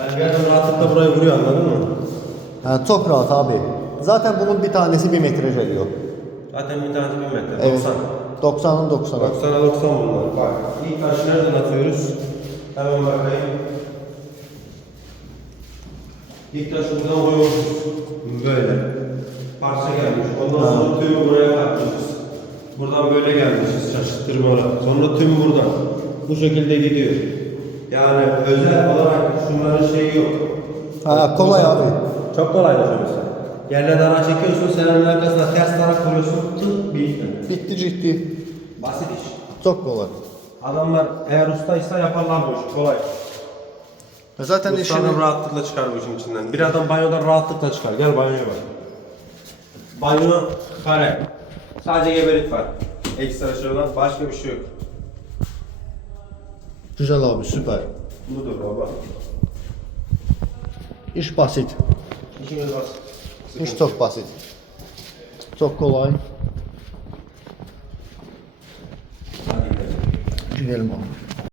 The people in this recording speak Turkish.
Yani bir yerden rahatlıkla burayı vuruyor, anladın mı? Ha, çok rahat abi. Zaten bunun bir tanesi 1 metre geliyor. Zaten bir tanesi 1 metre. Evet. 90. 90'ın 90'a. 90'a 90 bunlar. Bak ilk taşı nereden atıyoruz? Hemen bakayım. İlk taşı buradan vuruyoruz. Böyle. Parça gelmiş. Ondan sonra tümü buraya katmışız. Buradan böyle gelmişiz şaşırtırma olarak. Sonra tüm buradan. Bu şekilde gidiyor. Yani özel olarak şunların şeyi yok. Ha, kolay abi. Çok kolay mesela. Yerle dara çekiyorsun, senenin arkasına ters tarak koyuyorsun, tık bitti. Bitti ciddi. Basit iş. Çok kolay. Adamlar eğer ustaysa yaparlar bu işi, kolay. Zaten Ustanın işini... rahatlıkla çıkar bu işin içinden. Bir adam banyodan rahatlıkla çıkar. Gel banyoya bak. Banyo kare. Sadece gebelik var. Ekstra şey olan başka bir şey yok. Güzel abi, süper. Budur baba. İş basit. İşimiz basit. İş çok basit. Çok kolay. Hadi gidelim. Gidelim abi.